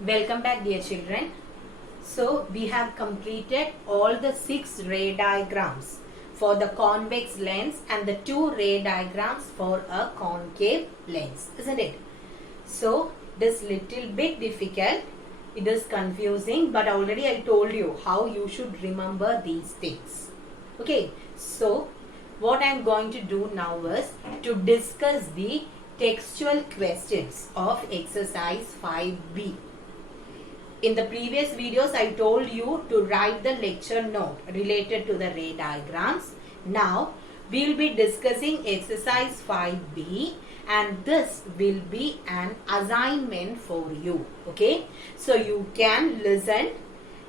Welcome back, dear children. So we have completed all the 6 ray diagrams for the convex lens and the 2 ray diagrams for a concave lens, isn't it? So it is little bit difficult, it is confusing, but already I told you how you should remember these things. Okay, so what I am going to do now is to discuss the textual questions of exercise 5B. In the previous videos, I told you to write the lecture note related to the ray diagrams. Now, we will be discussing exercise 5B and this will be an assignment for you. Okay, so you can listen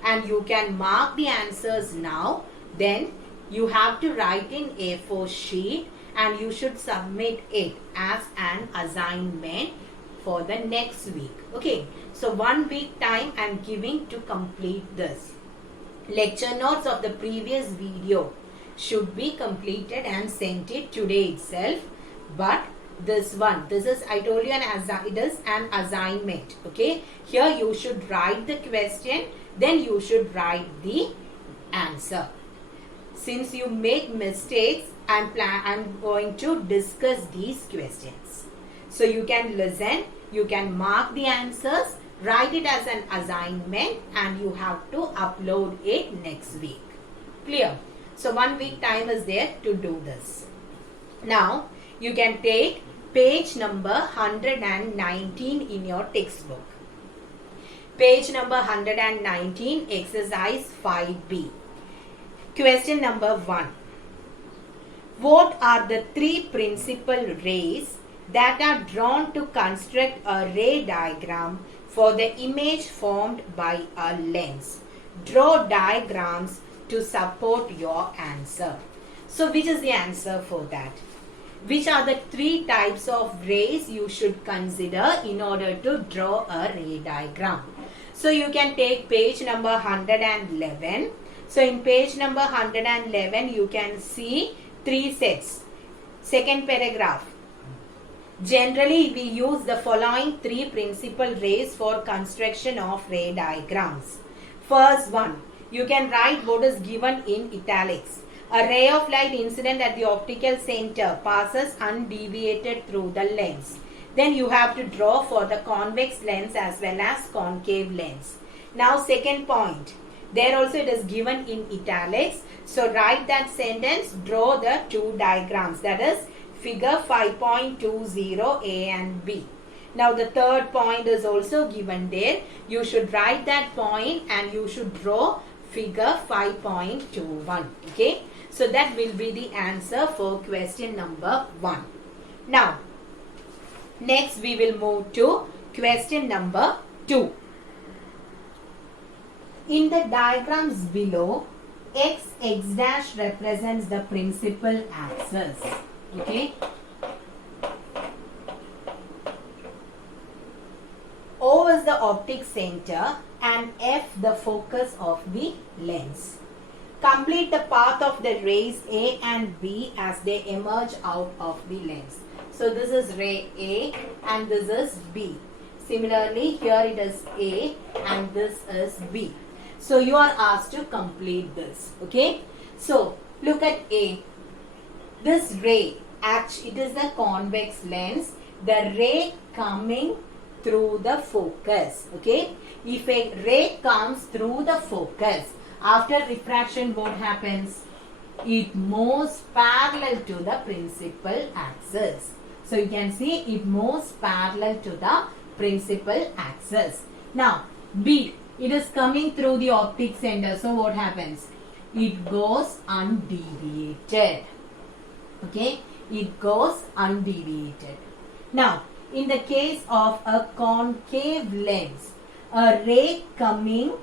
and you can mark the answers now. Then you have to write in A4 sheet and you should submit it as an assignment for the next week. Okay, so 1 week time I am giving to complete this. Lecture notes of the previous video should be completed and sent it today itself. But this one, this is, I told you, it is an assignment. Okay, here you should write the question, then you should write the answer. Since you make mistakes, I'm going to discuss these questions. So you can listen, you can mark the answers, write it as an assignment and you have to upload it next week. Clear? So 1 week time is there to do this. Now you can take page number 119 in your textbook. Page number 119, exercise 5B. Question number 1. What are the 3 principal rays that are drawn to construct a ray diagram for the image formed by a lens? Draw diagrams to support your answer. So which is the answer for that? Which are the 3 types of rays you should consider in order to draw a ray diagram? So you can take page number 111. So in page number 111 you can see 3 sets. Second paragraph. Generally, we use the following 3 principal rays for construction of ray diagrams. First one, you can write what is given in italics. A ray of light incident at the optical center passes undeviated through the lens. Then you have to draw for the convex lens as well as concave lens. Now second point, there also it is given in italics. So write that sentence, draw the 2 diagrams, that is figure 5.20 A and B. Now the third point is also given there. You should write that point and you should draw figure 5.21. Okay. So that will be the answer for question number 1. Now, next we will move to question number 2. In the diagrams below, x dash represents the principal axis. Okay. O is the optic center and F the focus of the lens. Complete the path of the rays A and B as they emerge out of the lens. So this is ray A and this is B. Similarly, here it is A and this is B. So you are asked to complete this. Okay. So look at A. This ray, actually it is the convex lens. The ray coming through the focus. Okay. If a ray comes through the focus, after refraction what happens? It moves parallel to the principal axis. So you can see it moves parallel to the principal axis. Now B, it is coming through the optic center. So what happens? It goes undeviated. Okay, it goes undeviated. Now, in the case of a concave lens, a ray coming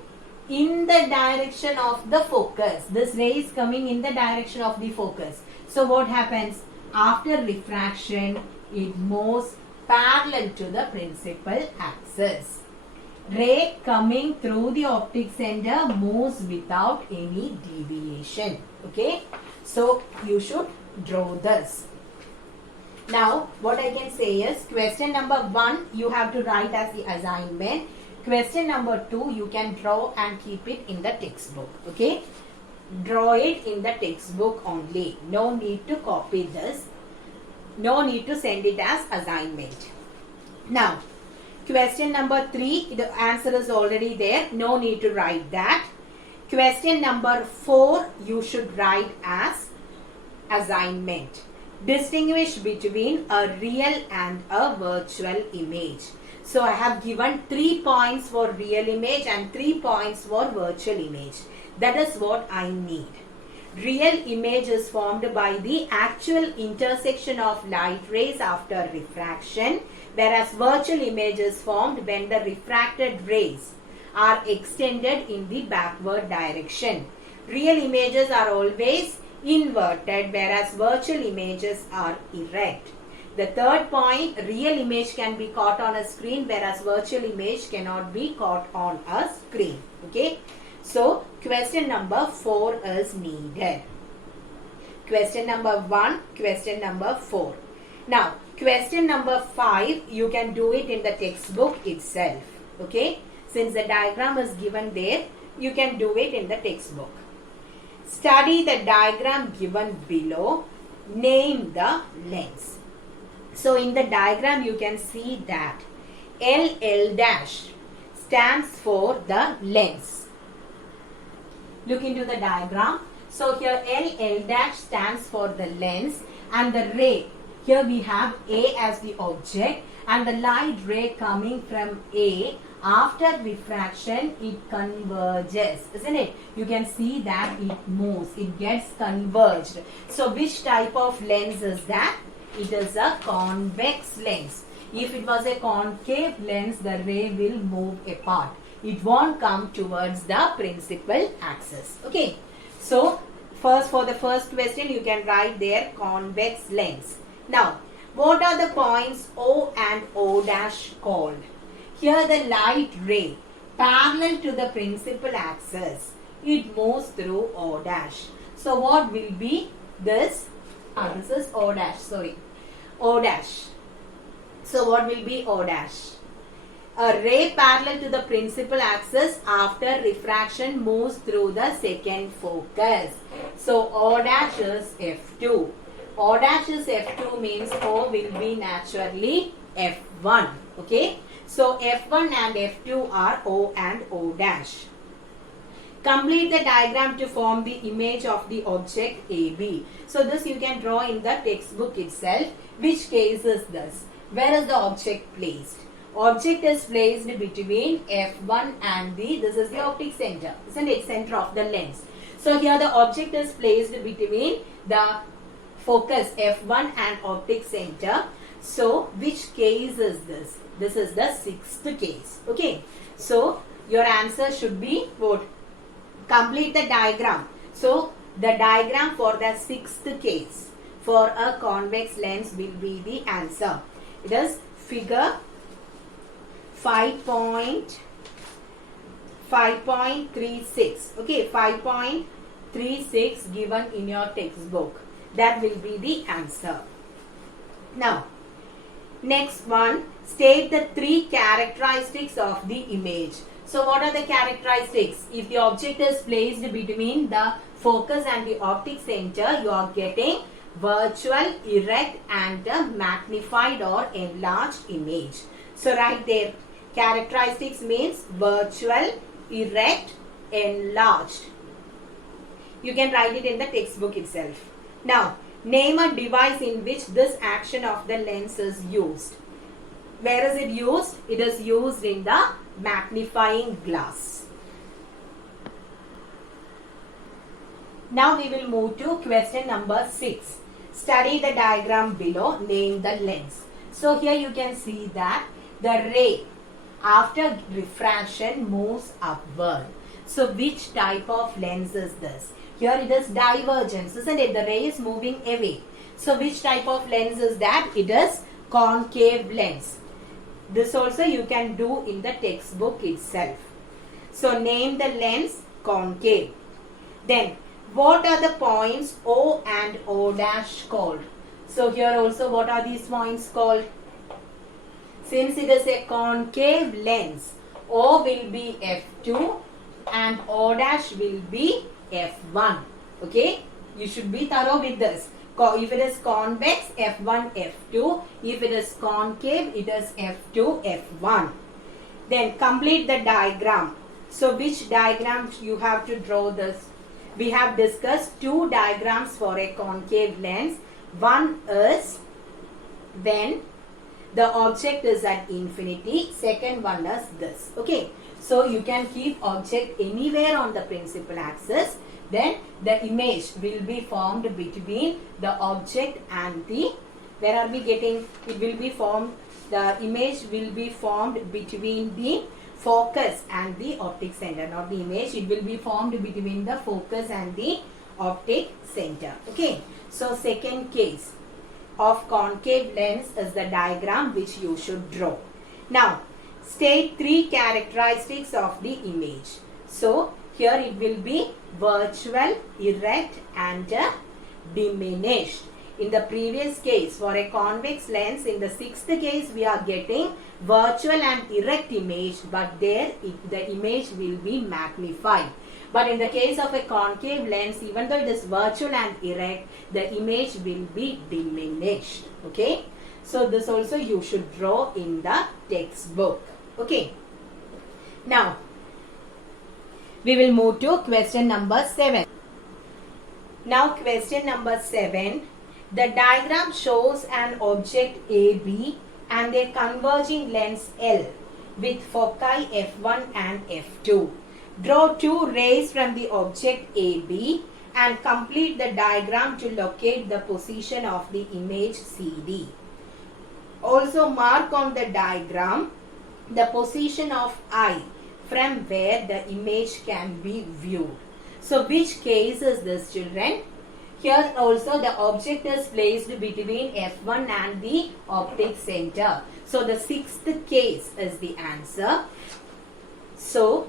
in the direction of the focus. This ray is coming in the direction of the focus. So what happens? After refraction, it moves parallel to the principal axis. Ray coming through the optic center moves without any deviation. Okay, so you should draw this. Now what I can say is question number 1 you have to write as the assignment. question number 2, you can draw and keep it in the textbook. Okay, draw it in the textbook only. No need to copy this. No need to send it as assignment. Now, question number 3, the answer is already there. No need to write that. Question number 4, you should write as assignment. Distinguish between a real and a virtual image. So I have given 3 points for real image and 3 points for virtual image. That is what I need. Real image is formed by the actual intersection of light rays after refraction, whereas virtual image is formed when the refracted rays are extended in the backward direction. Real images are always inverted, whereas virtual images are erect. The third point, real image can be caught on a screen, whereas virtual image cannot be caught on a screen. Okay. So, question number 4 is needed. Question number 1, question number 4. Now, question number 5, you can do it in the textbook itself. Okay. Since the diagram is given there, you can do it in the textbook. Study the diagram given below. Name the lens. So, in the diagram, you can see that LL dash stands for the lens. Look into the diagram. So, here LL dash stands for the lens and the ray. Here we have A as the object and the light ray coming from A. After refraction, it converges, isn't it? You can see that it moves, it gets converged. So, which type of lens is that? It is a convex lens. If it was a concave lens, the ray will move apart. It won't come towards the principal axis. Okay. So, first for the first question, you can write there convex lens. Now, what are the points O and O dash called? Here the light ray parallel to the principal axis, it moves through O dash. So what will be this? This is O dash, sorry. O dash. So what will be O dash? A ray parallel to the principal axis after refraction moves through the second focus. So O dash is F2. O dash is F2 means O will be naturally F1. Okay. So F1 and F2 are O and O dash. Complete the diagram to form the image of the object AB. So this you can draw in the textbook itself. Which case is this? Where is the object placed? Object is placed between F1 and this is the optic center, isn't it? Center of the lens. So here the object is placed between the focus F1 and optic center. So which case is this? This is the sixth case. Okay. So your answer should be what? Complete the diagram. So the diagram for the sixth case for a convex lens will be the answer. It is figure 5.36. Okay, 5.36 given in your textbook. That will be the answer. Now, next one, state the 3 characteristics of the image. So, what are the characteristics? If the object is placed between the focus and the optic center, you are getting virtual, erect and magnified or enlarged image. So, right there, characteristics means virtual, erect, enlarged. You can write it in the textbook itself. Now, name a device in which this action of the lens is used. Where is it used? It is used in the magnifying glass. Now we will move to question number 6. Study the diagram below. Name the lens. So here you can see that the ray after refraction moves upward. So which type of lens is this? Here it is divergence, isn't it? The ray is moving away. So which type of lens is that? It is concave lens. This also you can do in the textbook itself. So name the lens concave. Then what are the points O and O dash called? So here also what are these points called? Since it is a concave lens, O will be F2 and O dash will be F1. Okay, you should be thorough with this. If it is convex, F1, F2. If it is concave, it is F2, F1. Then complete the diagram. So which diagram you have to draw this? We have discussed two diagrams for a concave lens. One is when the object is at infinity. Second one is this. Okay. So you can keep object anywhere on the principal axis. Then the image will be formed between the object and the, where are we getting? It will be formed, the image will be formed between the focus and the optic center. Not the image, it will be formed between the focus and the optic center. Okay. So second case of concave lens is the diagram which you should draw. Now, state three characteristics of the image. So, here it will be virtual, erect and diminished. In the previous case, for a convex lens, in the sixth case, we are getting virtual and erect image, but there the image will be magnified. But in the case of a concave lens, even though it is virtual and erect, the image will be diminished. Okay. So, this also you should draw in the textbook. Okay. Now, we will move to question number 7. Now, question number 7. The diagram shows an object AB and a converging lens L with foci F1 and F2. Draw two rays from the object AB and complete the diagram to locate the position of the image CD. Also mark on the diagram the position of I from where the image can be viewed. So which case is this, children? Here also the object is placed between F1 and the optic center. So the sixth case is the answer. So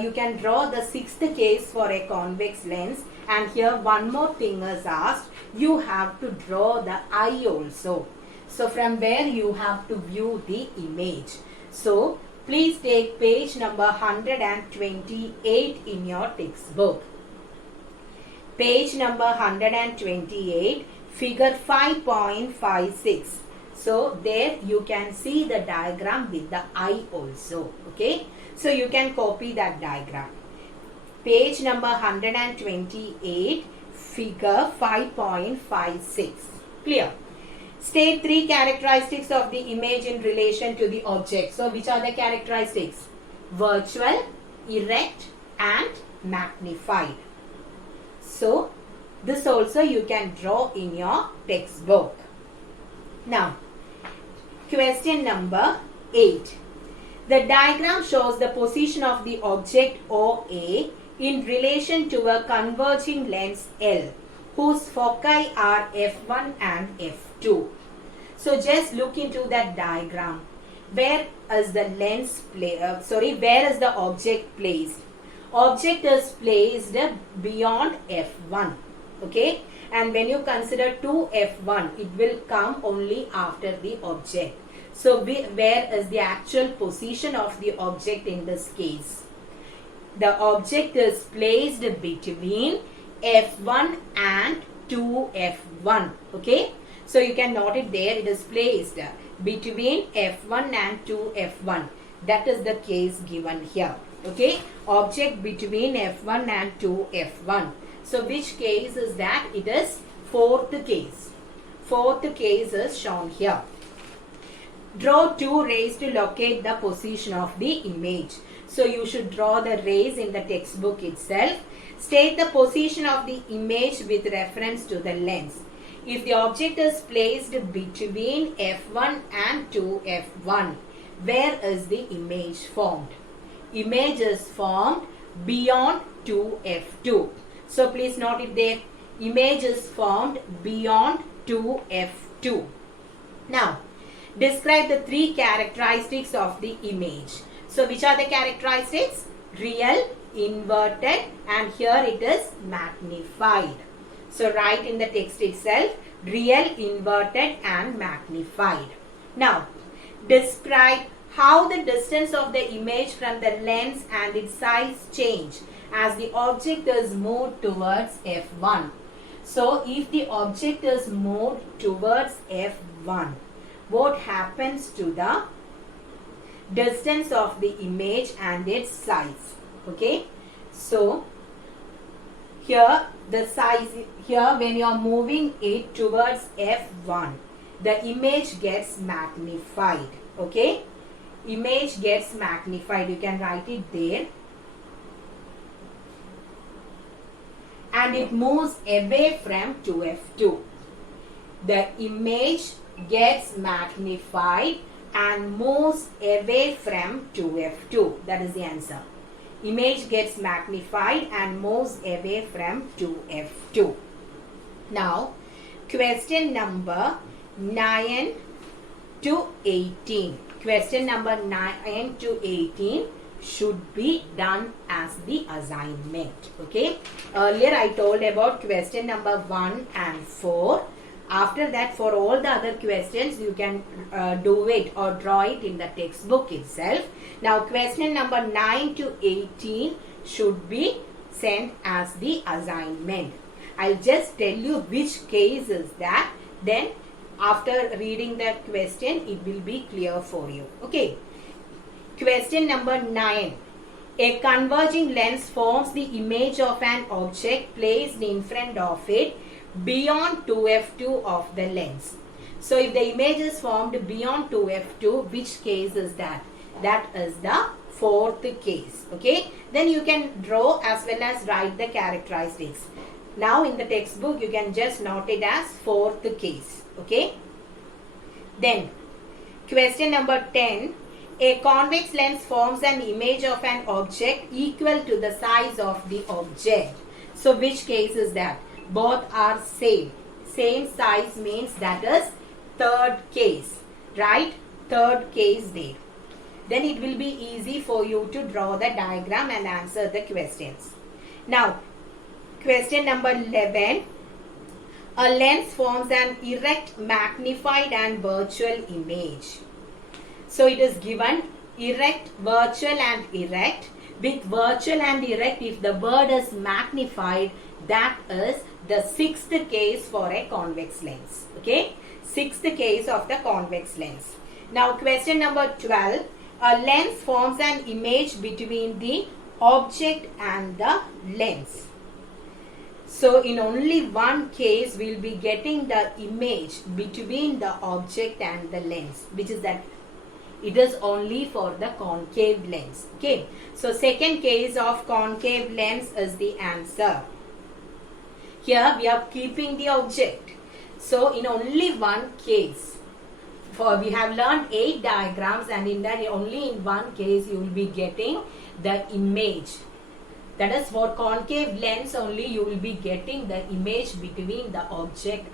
you can draw the sixth case for a convex lens, and here one more thing is asked. You have to draw the eye also. So from where you have to view the image. So please take page number 128 in your textbook. Page number 128, figure 5.56. So there you can see the diagram with the eye also. Okay. So you can copy that diagram. Page number 128, figure 5.56. Clear? State three characteristics of the image in relation to the object. So which are the characteristics? Virtual, erect and magnified. So this also you can draw in your textbook. Now, question number 8. The diagram shows the position of the object OA in relation to a converging lens L, whose foci are F1 and F2. So just look into that diagram. Where is the where is the object placed? Object is placed beyond F1. Okay. And when you consider 2F1, it will come only after the object. So where is the actual position of the object in this case? The object is placed between F1 and 2F1. Okay. So you can note it there. It is placed between F1 and 2F1. That is the case given here. Okay. Object between F1 and 2F1. So which case is that? It is fourth case. Fourth case is shown here. Draw two rays to locate the position of the image. So you should draw the rays in the textbook itself. State the position of the image with reference to the lens. If the object is placed between F1 and 2F1, where is the image formed? Image is formed beyond 2F2. So please note it there. Image is formed beyond 2F2. Now, describe the three characteristics of the image. So which are the characteristics? Real, inverted, and here it is magnified. So write in the text itself, real, inverted and magnified. Now, describe how the distance of the image from the lens and its size change as the object is moved towards f1. So if the object is moved towards f1, what happens to the distance of the image and its size? Okay, so here the size, here when you are moving it towards f1, the image gets magnified. Okay, image gets magnified, you can write it there, and it moves away from 2f2. The image gets magnified and moves away from 2f2. That is the answer. Image gets magnified and moves away from 2f2. Now, question number 9 to 18. Question number 9 to 18 should be done as the assignment. Okay. Earlier I told about question number 1 and 4. After that, for all the other questions, you can do it or draw it in the textbook itself. Now, question number 9 to 18 should be sent as the assignment. I'll just tell you which case is that. Then, after reading that question, it will be clear for you. Okay. Question number 9. A converging lens forms the image of an object placed in front of it beyond 2f2 of the lens. So if the image is formed beyond 2f2, which case is that? That is the fourth case. Okay. Then you can draw as well as write the characteristics. Now in the textbook you can just note it as fourth case. Okay. Then question number 10. A convex lens forms an image of an object equal to the size of the object. So which case is that? Both are same. Same size means that is third case. Right? Third case there. Then it will be easy for you to draw the diagram and answer the questions. Now, question number 11. A lens forms an erect, magnified and virtual image. So it is given erect, virtual and erect. With virtual and erect, if the word is magnified, that is the sixth case for a convex lens. Okay, sixth case of the convex lens. Now question number 12. A lens forms an image between the object and the lens. So in only one case we will be getting the image between the object and the lens, which is that it is only for the concave lens. Okay. So second case of concave lens is the answer. Here we are keeping the object. So in only one case, for we have learned 8 diagrams, and in that only in one case you will be getting the image. That is for concave lens only you will be getting the image between the object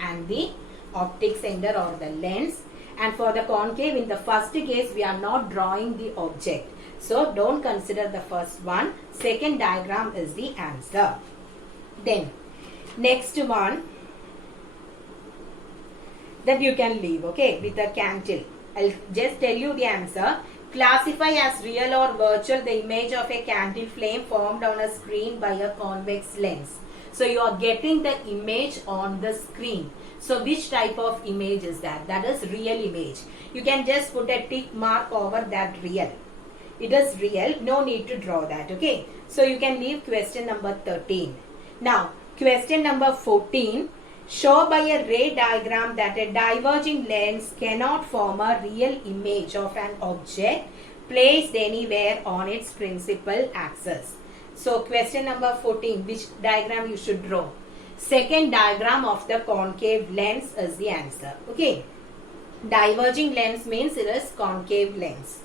and the optic center or the lens. And for the concave, in the first case we are not drawing the object. So don't consider the first one. Second diagram is the answer. Then next one that you can leave, okay, with a candle. I'll just tell you the answer. Classify as real or virtual the image of a candle flame formed on a screen by a convex lens. So you are getting the image on the screen. So which type of image is that? That is real image. You can just put a tick mark over that real. It is real. No need to draw that. Okay. So you can leave question number 13. Now question number 14. Show by a ray diagram that a diverging lens cannot form a real image of an object placed anywhere on its principal axis. So question number 14. Which diagram you should draw? Second diagram of the concave lens is the answer. Okay. Diverging lens means it is concave lens.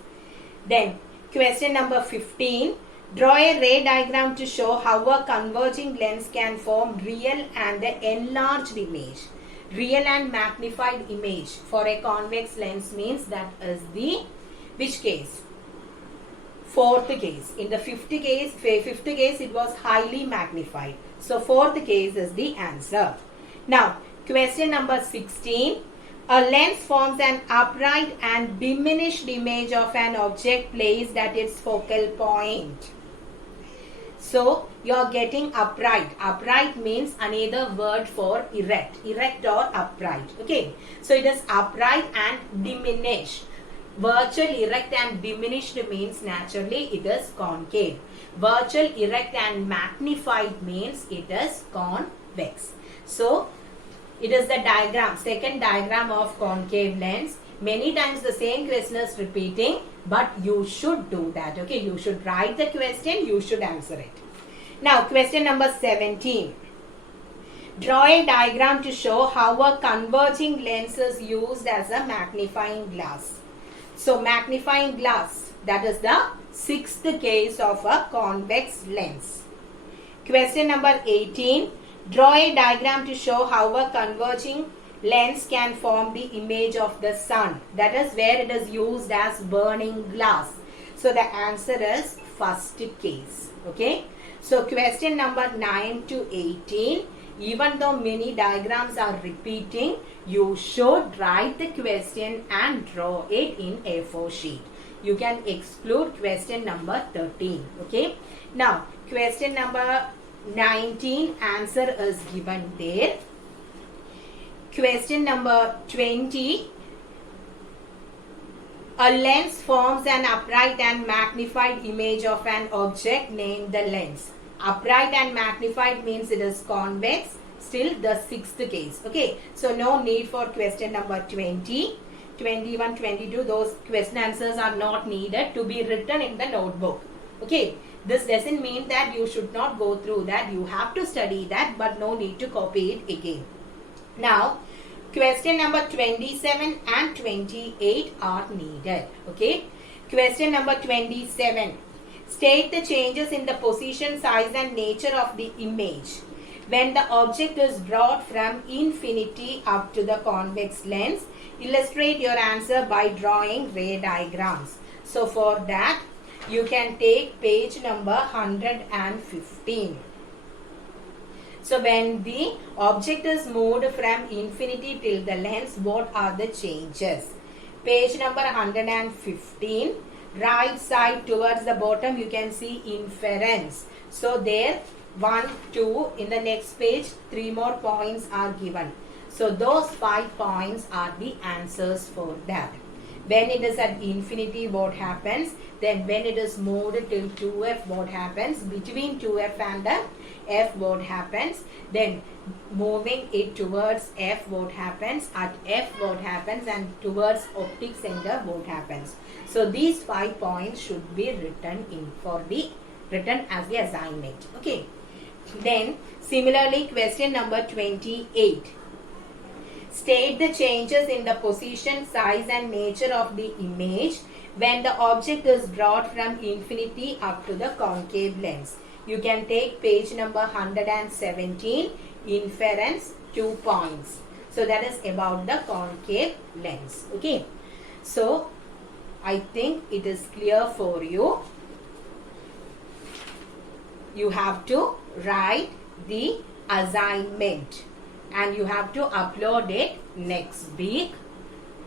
Then question number 15. Draw a ray diagram to show how a converging lens can form real and enlarged image. Real and magnified image for a convex lens means that is the which case? Fourth case. In the fifth case it was highly magnified. So fourth case is the answer. Now question number 16. A lens forms an upright and diminished image of an object placed at its focal point. So you're getting upright. Upright means another word for erect. Erect or upright. Okay. So it is upright and diminished. Virtual, erect and diminished means naturally it is concave. Virtual, erect and magnified means it is convex. So it is the diagram, second diagram of concave lens. Many times the same question is repeating, but you should do that. Okay, you should write the question, you should answer it. Now, question number 17. Draw a diagram to show how a converging lens is used as a magnifying glass. So, magnifying glass, that is the sixth case of a convex lens. Question number 18. Draw a diagram to show how a converging lens can form the image of the sun. That is where it is used as burning glass. So the answer is first case. Okay. So question number 9 to 18. Even though many diagrams are repeating, you should write the question and draw it in A4 sheet. You can exclude question number 13. Okay. Now question number 19, answer is given there. Question number 20. A lens forms an upright and magnified image of an object. Name the lens. Upright and magnified means it is convex. Still the sixth case. Okay. So no need for question number 20. 21, 22, those question answers are not needed to be written in the notebook. Okay. This doesn't mean that you should not go through that. You have to study that, but no need to copy it again. Now, question number 27 and 28 are needed. Okay. Question number 27. State the changes in the position, size and nature of the image when the object is brought from infinity up to the convex lens. Illustrate your answer by drawing ray diagrams. So, for that, you can take page number 115. So when the object is moved from infinity till the lens, what are the changes? Page number 115. Right side towards the bottom, you can see inference. So there 1, 2, in the next page 3 more points are given. So those 5 points are the answers for that. When it is at infinity, what happens? Then when it is moved till 2f, what happens? Between 2f and the f, what happens? Then moving it towards f, what happens? At f, what happens? And towards optic center, what happens? So these 5 points should be written in for the written as the assignment. Okay. Then similarly, question number 28. State the changes in the position, size and nature of the image when the object is brought from infinity up to the concave lens. You can take page number 117, inference, 2 points. So that is about the concave lens. Okay. So I think it is clear for you. You have to write the assignment and you have to upload it next week.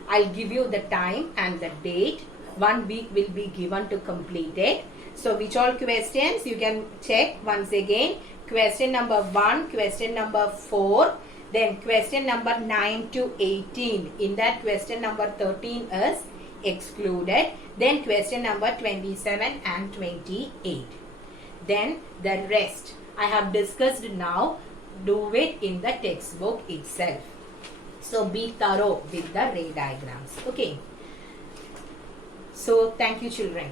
I'll give you the time and the date. 1 week will be given to complete it. So which all questions you can check once again. Question number 1, question number 4, then question number 9 to 18. In that question number 13 is excluded. Then question number 27 and 28. Then the rest I have discussed now. Do it in the textbook itself. So be thorough with the ray diagrams. Okay. So thank you, children.